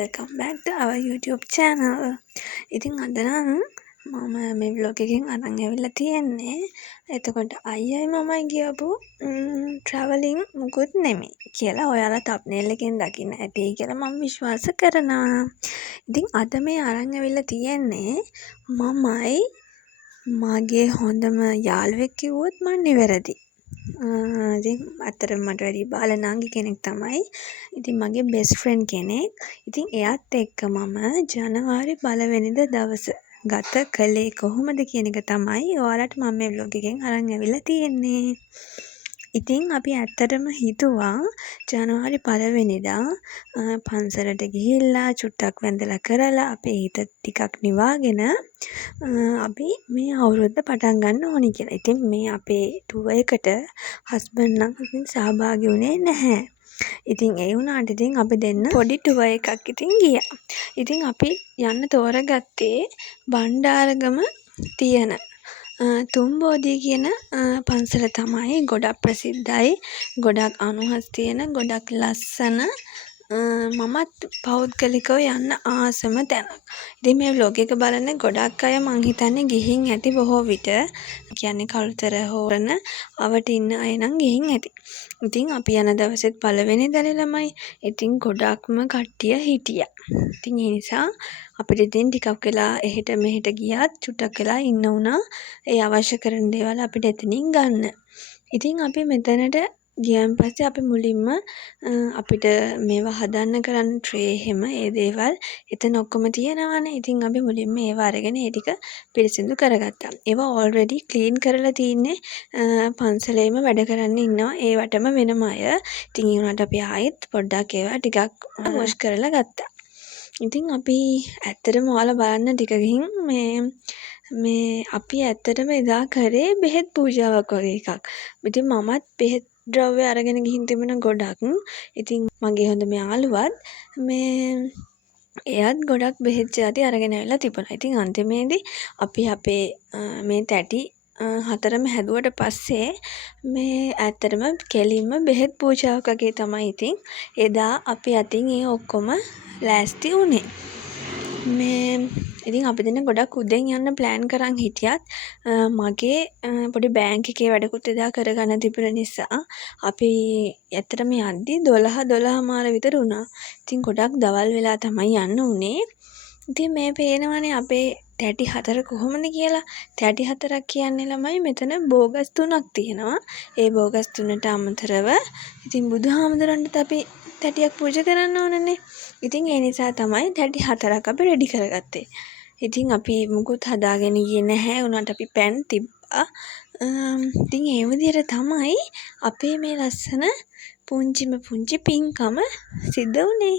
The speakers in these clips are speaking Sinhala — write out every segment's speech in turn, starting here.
welcome back to our YouTube channel. ඉතින් අද නම් මම මේ vlog එකෙන් අරන් ඇවිල්ලා තියෙන්නේ. එතකොට අයියයි මමයි ගියපු traveling මුකුත් නෙමෙයි කියලා ඔයාලා thumbnail එකෙන් දකින්න ඇති කියලා මම විශ්වාස කරනවා. ඉතින් අද මේ අරන් ඇවිල්ලා තියෙන්නේ මමයි මගේ හොඳම යාළුවෙක් කිව්වොත් මම නිවැරදි. ඉතින් අතරම මට වැඩි බාල නංගි කෙනෙක් තමයි. ඉතින් මගේ බෙස්ට් ෆ්‍රෙන්ඩ් කෙනෙක්. ඉතින් එයාත් එක්ක මම ජනවාරි 1 වෙනිදා දවස ගත කළේ කොහොමද කියන එක තමයි ඔයාලට මම මේ vlog එකෙන් අරන් ඇවිල්ලා තියෙන්නේ. ඉතින් අපි ඇත්තටම හිතුවා ජනවාරි 1 වෙනිදා පන්සලට ගිහිල්ලා චුට්ටක් වැඳලා කරලා අපේ හිත ටිකක් නිවාගෙන අපි මේ අවුරුද්ද පටන් ගන්න ඕනි කියලා. ඉතින් මේ අපේ ටුවර් එකට හස්බන්ඩ් නම් ඉතින් සහභාගී වුණේ නැහැ. ඉතින් ඒ වුණාට ඉතින් අපි දෙන්න පොඩි ටුවර් එකක් ඉතින් ගියා. ඉතින් අපි යන්න තෝරගත්තේ බණ්ඩාරගම තියෙන තුම්බෝධිය කියන පන්සල තමයි. ගොඩක් ප්‍රසිද්ධයි. ගොඩක් අනුහස් තියෙන ගොඩක් ලස්සන මමත් පෞද්ගලිකව යන්න ආසම තැනක්. ඉතින් මේ vlog එක බලන ගොඩක් අය මං හිතන්නේ ගිහින් ඇති බොහෝ විට. කියන්නේ කළුතර හොරන අවට ඉන්න අය නම් ගිහින් ඇති. ඉතින් අපි යන දවසෙත් 1 වෙනිදානේ ළමයි. ඉතින් ගොඩක්ම කට්ටිය හිටියා. ඉතින් ඒ නිසා අපිට ඉතින් ටිකක් වෙලා එහෙට මෙහෙට ගියත් චුට්ටක් වෙලා ඉන්න උනා. ඒ අවශ්‍ය කරන දේවල් අපිට එතනින් ගන්න. ඉතින් අපි මෙතනට ගියන් පස්සේ අපි මුලින්ම අපිට මේවා හදන්න කරන්න ට්‍රේ එහෙම ඒ දේවල් එතන ඔක්කොම තියෙනවානේ. ඉතින් අපි මුලින්ම ඒවා අරගෙන ඒ ටික පිරිසිදු කරගත්තා. ඒවා ඔල්රෙඩි ක්ලීන් කරලා තින්නේ පන්සලේම වැඩ කරන්න ඉන්නවා. ඒවටම වෙනම අය. ඉතින් ඒ වුණාට අපි ආයෙත් පොඩ්ඩක් ඒවා ටිකක් වොෂ් කරලා ගත්තා. ඉතින් අපි ඇත්තටම ඔයාලා බලන්න ටික ගිහින් මේ අපි ඇත්තටම එදා කරේ බෙහෙත් පූජාවක් වගේ එකක්. ඉතින් මමත් බෙහෙත් ද්‍රව්‍ය අරගෙන ගිහින් තිබුණ ගොඩක්. ඉතින් මගේ හොඳම යාළුවත් එයාත් ගොඩක් බෙහෙත් ಜಾති අරගෙන ඇවිල්ලා තිබුණා. ඉතින් අන්තිමේදී අපි අපේ මේ තැටි 4ම හැදුවට පස්සේ මේ ඇත්තටම කෙලින්ම බෙහෙත් පූජාවක් වගේ තමයි ඉතින් එදා අපි අතින් ඒ ඔක්කොම ලෑස්ති වුණේ. ඉතින් අපි දෙන්න ගොඩක් උදෙන් යන්න ප්ලෑන් කරන් හිටියත් මගේ පොඩි බෑන්ක් එකේ වැඩකුත් එදා කරගන්න තිබුණ නිසා අපි ඇත්තටම යද්දි 12:30 විතර වුණා. ඉතින් ගොඩක් දවල් වෙලා තමයි යන්න උනේ. ඉතින් මේ පේනවනේ අපේ තැටි 4 කොහොමද කියලා. තැටි 4ක් කියන්නේ ළමයි මෙතන බෝගස් 3ක් තියෙනවා. ඒ බෝගස් 3ට අමතරව ඉතින් බුදුහාමුදුරන්ට අපි තැටියක් පූජා කරන්න ඕනනේ. ඉතින් ඒ නිසා තමයි තැටි 4ක් අපි රෙඩි කරගත්තේ. ඉතින් අපි මුකුත් හදාගෙන ගියේ නැහැ. උනාට අපි පෑන් තිබ්බා. ඉතින් ඒ විදිහට තමයි අපේ මේ ලස්සන පුංචි පින්කම සිද්ධ වුණේ.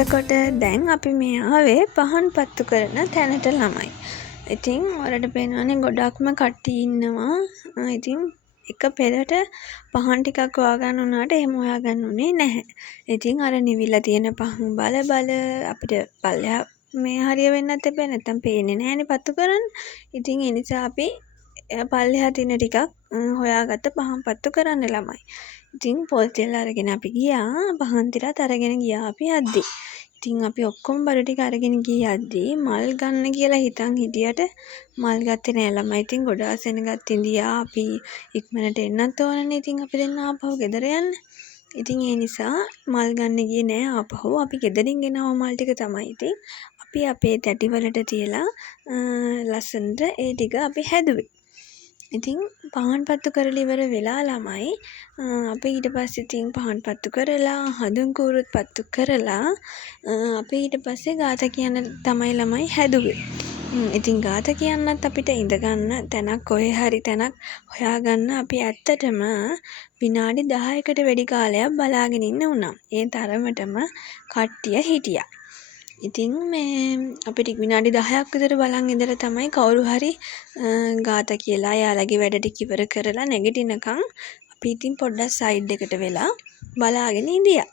එතකොට දැන් අපි මේ ආවේ පහන් පත්තු කරන තැනට ළමයි. ඉතින් ඔයාලට පේනවනේ ගොඩක්ම කට්ටිය ඉන්නවා. ඉතින් එක පෙරට පහන් ටිකක් හොයාගන්න උනාට එහෙම හොයාගන්න උනේ නැහැ. ඉතින් අර නිවිලා තියෙන පහන් බල අපිට පල්ලෙහා මේ හරිය වෙන්නත් එපා. නැත්තම් පේන්නේ නැහැනේ පත්තු කරන්න. ඉතින් ඒ නිසා අපි පල්ලෙහා තියෙන ටිකක් හොයාගත්ත පහන් පත්තු කරන්න ළමයි. ඉතින් පොල් තෙල් අරගෙන අපි ගියා. පහන් ටිකත් අරගෙන ගියා අපි යද්දි. ඉතින් අපි ඔක්කොම බඩු ටික අරගෙන ගියේ යද්දි මල් ගන්න කියලා හිතන් හිටියට මල් ගත්තේ නෑ ළමයි. ඉතින් ගොඩාක් සෙනගත් ඉඳියා. අපි ඉක්මනට එන්නත් ඕනනේ. ඉතින් අපි දෙන්න ආපහු ගෙදර යන්න. ඉතින් ඒ නිසා මල් ගන්න ගියේ නෑ ආපහු. අපි ගෙදරින් ගෙනාව මල් ටික තමයි ඉතින් අපි අපේ තැටි වලට තියලා ලස්සනට ඒ ටික අපි හැදුවේ. ඉතින් පහන් පත්තු කරලා ඉවර වෙලා ළමයි අපි ඊට පස්සේ ඉතින් පහන් පත්තු කරලා හඳුන් කූරුත් පත්තු කරලා අපි ඊට පස්සේ ගාථා කියන්න තමයි ළමයි හැදුවේ. ඉතින් ගාථා කියන්නත් අපිට ඉඳගන්න තැනක් කොහේ හරි තැනක් හොයාගන්න අපි ඇත්තටම විනාඩි 10කට වැඩි කාලයක් බලාගෙන ඉන්න වුණා. ඒ තරමටම කට්ටිය හිටියා. ඉතින් මේ අපිට විනාඩි 10ක් විතර බලන් ඉඳලා තමයි කවුරු හරි ගාථා කියලා යාළගේ වැඩ ටික ඉවර කරලා නැගිටිනකන් අපි ඉතින් පොඩ්ඩක් සයිඩ් එකට වෙලා බලාගෙන ඉඳියා.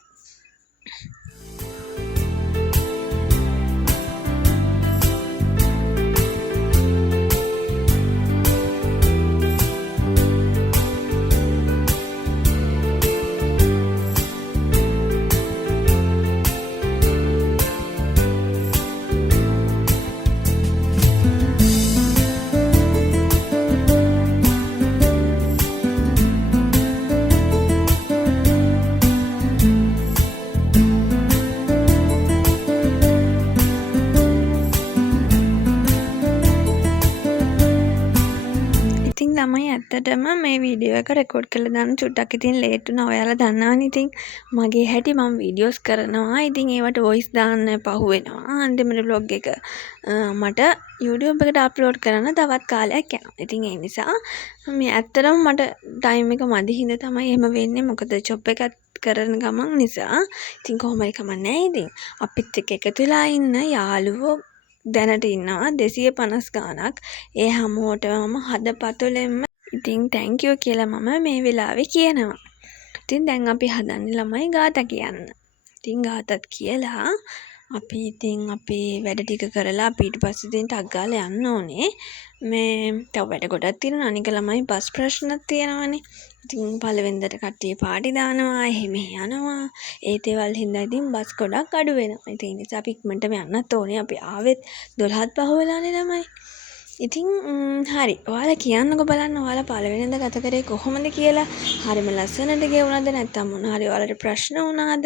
ළමයි ඇත්තටම මේ වීඩියෝ එක රෙකෝඩ් කරලා දාන්න චුට්ටක් ඉතින් ලේට් වුණා. ඔයාලා දන්නවනේ ඉතින් මගේ හැටි මම වීඩියෝස් කරනවා. ඉතින් ඒවට වොයිස් දාන්න පහුවෙනවා. අන්තිමට vlog එක මට YouTube එකට අප්ලෝඩ් කරන්න තවත් කාලයක් යනවා. ඉතින් ඒ නිසා මේ ඇත්තටම මට ටයිම් එක මදි හින්දා තමයි එහෙම වෙන්නේ. මොකද ජොබ් එකක් කරන ගමන් නිසා. ඉතින් කොහොම හරි කමක් නැහැ. ඉතින් අපිත් එක්ක එකතු වෙලා ඉන්න යාළුවෝ දැනට ඉන්නවා 250 ගාණක්. ඒ හැමෝටම හදපතුලෙන්ම ඉතින් thank you කියලා මම මේ වෙලාවේ කියනවා. ඉතින් දැන් අපි හදන්නේ ළමයි ගාථා කියන්න. ඉතින් ගාතත් කියලා අපි ඉතින් අපේ වැඩ ටික කරලා අපි ඊට පස්සේ ඉතින් ටක් ගාලා යන්න ඕනේ. මේ තව වැඩ ගොඩක් තියෙනවා. අනික ළමයි බස් ප්‍රශ්නත් තියෙනවානේ. ඉතින් පළවෙනිදට කට්ටිය පාටි දානවා, එහෙම යනවා. ඒ දේවල් හින්දා ඉතින් බස් ගොඩක් අඩු වෙනවා. ඉතින් ඒ නිසා අපි ඉක්මනටම යන්නත් ඕනේ. අපි ආවෙත් 12ත් පහ වෙලානේ ළමයි. ඉතින් හරි. ඔයාලා කියන්නකෝ බලන්න ඔයාලා පළවෙනිදා ගත කරේ කොහොමද කියලා. හරිම ලස්සනට ගෙවුණාද නැත්නම් මොන හරි ඔයාලට ප්‍රශ්න වුණාද?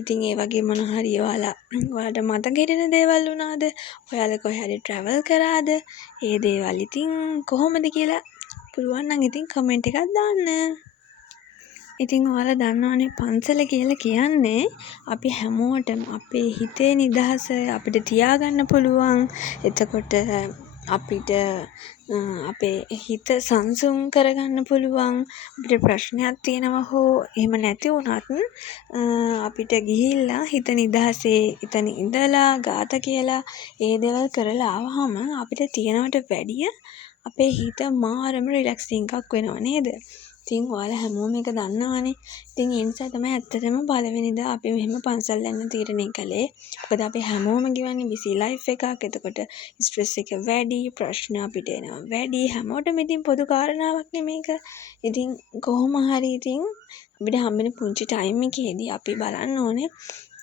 ඉතින් ඒ වගේ මොන හරි ඔයාලට මතක හිටින දේවල් වුණාද? ඔයාලා කොහේ හරි travel කරාද? ඒ දේවල් ඉතින් කොහොමද කියලා පුළුවන් නම් ඉතින් කමෙන්ට් එකක් දාන්න. ඉතින් ඔයාලා දන්නවනේ පන්සල කියලා කියන්නේ අපි හැමෝටම අපේ හිතේ නිදහස අපිට තියාගන්න පුළුවන්. එතකොට අපිට අපේ හිත සංසුන් කරගන්න පුළුවන්. අපිට ප්‍රශ්නයක් තියෙනවා හෝ එහෙම නැති වුණත් අපිට ගිහිල්ලා හිත නිදහසේ එතන ඉඳලා ගාථා කියලා ඒ දේවල් කරලා ආවහම අපිට තියෙනවට වැඩිය අපේ හිත මාරම රිලැක්සිං එකක් වෙනව නේද? ඉතින් ඔයාලා හැමෝම මේක දන්නවනේ. ඉතින් ඒ නිසා තමයි ඇත්තටම පළවෙනිදා අපි මෙහෙම පන්සල් යන්න තීරණය කළේ. මොකද අපි හැමෝම ගෙවන්නේ බිසි ලයිෆ් එකක්. එතකොට ස්ට්‍රෙස් එක වැඩි, ප්‍රශ්න අපිට එනවා වැඩි. හැමෝටම ඉතින් පොදු කාරණාවක් නේ මේක. ඉතින් කොහොම හරි ඉතින් අපිට හම්බෙන පුංචි ටයිම් එකේදී අපි බලන්න ඕනේ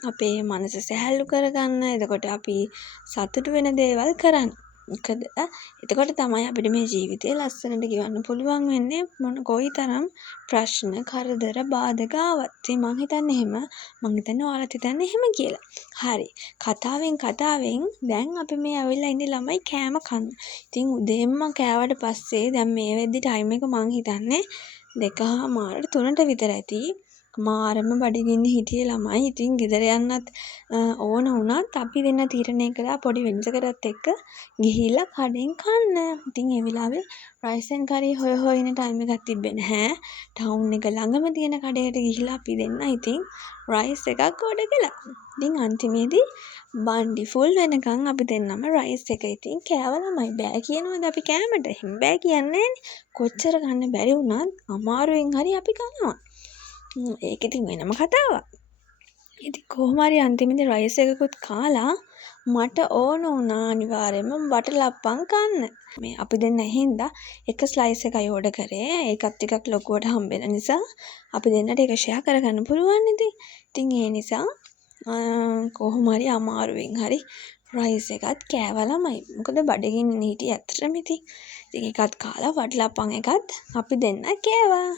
අපේ මනස සැහැල්ලු කරගන්න. එතකොට අපි සතුටු වෙන දේවල් කරන්න. එතකොට තමයි අපිට මේ ජීවිතේ ලස්සනට ගෙවන්න පුළුවන් වෙන්නේ. කොයිතරම් ප්‍රශ්න, කරදර, බාධක ආවත්. ඉතින් මං හිතන්නේ එහෙම. මං හිතන්නේ ඔයාලත් හිතන්නේ එහෙම කියලා. හරි. කතාවෙන් දැන් අපි මේ ඇවිල්ලා ඉන්නේ ළමයි කෑම කන්න. ඉතින් උදේම කෑවට පස්සේ දැන් මේ වෙද්දි ටයිම් එක මං හිතන්නේ 2:00 3ට විතර ඇති. මාරම බඩගින්න හිටියේ ළමයි. ඉතින් ගෙදර යන්නත් ඕන වුණත් අපි දෙන්න තීරණය කළා පොඩි වෙනසකටත් එක්ක ගිහිල්ලා කඩෙන් කන්න. ඉතින් ඒ වෙලාවේ රයිස් ඇන් කරි හොය ඉන්න ටයිම් එකක් තිබ්බේ නැහැ. ටවුන් එක ළඟම තියෙන කඩේට ගිහිල්ලා අපි දෙන්න ඉතින් රයිස් එකක් ඕඩර් කළා. ඉතින් අන්තිමේදී බණ්ඩි ෆුල් වෙනකන් අපි දෙන්නම රයිස් එක ඉතින් කෑවා ළමයි. බෑ කියනවාද අපි කෑමට? එහෙම බෑ කියන්නේ නෑනේ. කොච්චර ගන්න බැරි වුණත් අමාරුවෙන් හරි අපි කනවා. ඒක ඉතින් වෙනම කතාවක්. ඉතින් කොහොම හරි අන්තිමේදී රයිස් එකකුත් කාලා මට ඕන වුණා අනිවාර්යයෙන්ම බටලප්පන් කන්න. මේ අපි දෙන්න හින්දා එක ස්ලයිස් එකයි ඕඩර් කරේ. ඒකත් ටිකක් ලොකුවට හම්බෙන නිසා අපි දෙන්නට ඒක ෂෙයා කරගන්න පුළුවන් ඉතින්. ඉතින් ඒ නිසා කොහොම හරි අමාරුවෙන් හරි රයිස් එකත් කෑවා ළමයි. මොකද බඩගින්න හිටියේ ඇත්තටම ඉතින්. ඉතින් ඒකත් කාලා බටලප්පන් එකත් අපි දෙන්න කෑවා.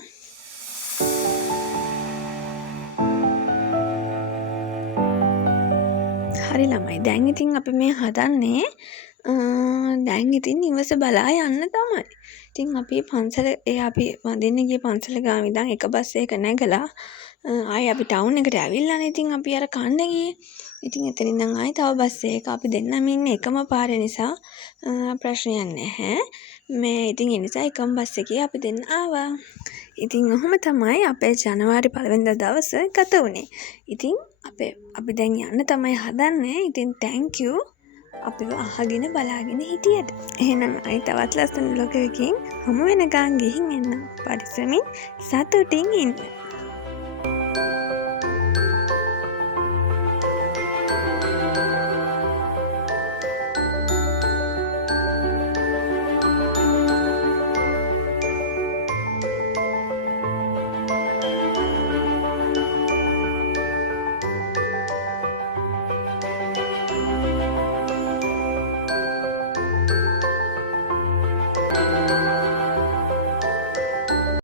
හරි ළමයි. දැන් ඉතින් අපි මේ හදන්නේ දැන් ඉතින් නිවස බලා යන්න තමයි. ඉතින් අපි අපි වඳින්න ගිය පන්සල ගාව ඉඳන් එක බස් එක නැගලා ආයේ අපි ටවුන් එකට ඇවිල්ලානේ. ඉතින් අපි අර කන්න ගියේ. ඉතින් එතන ඉඳන් ආයේ තව බස් එකක අපි දෙන්නම ඉන්නේ එකම පාරේ නිසා ප්‍රශ්නයක් නැහැ. මේ ඉතින් ඒ නිසා එකම බස් එකේ අපි දෙන්න ආවා. ඉතින් ඔහොම තමයි අපේ ජනවාරි 1 වෙනිදා දවස ගත වුණේ. ඉතින් අපි දැන් යන්න තමයි හදන්නේ. ඉතින් thank you අපිව අහගෙන බලාගෙන හිටියට. එහෙනම් අයි තවත් ලස්සන vlog එකකින් හමු වෙනකන් ගිහින් එන්න. පරිස්සමින් සතුටින් ඉන්න.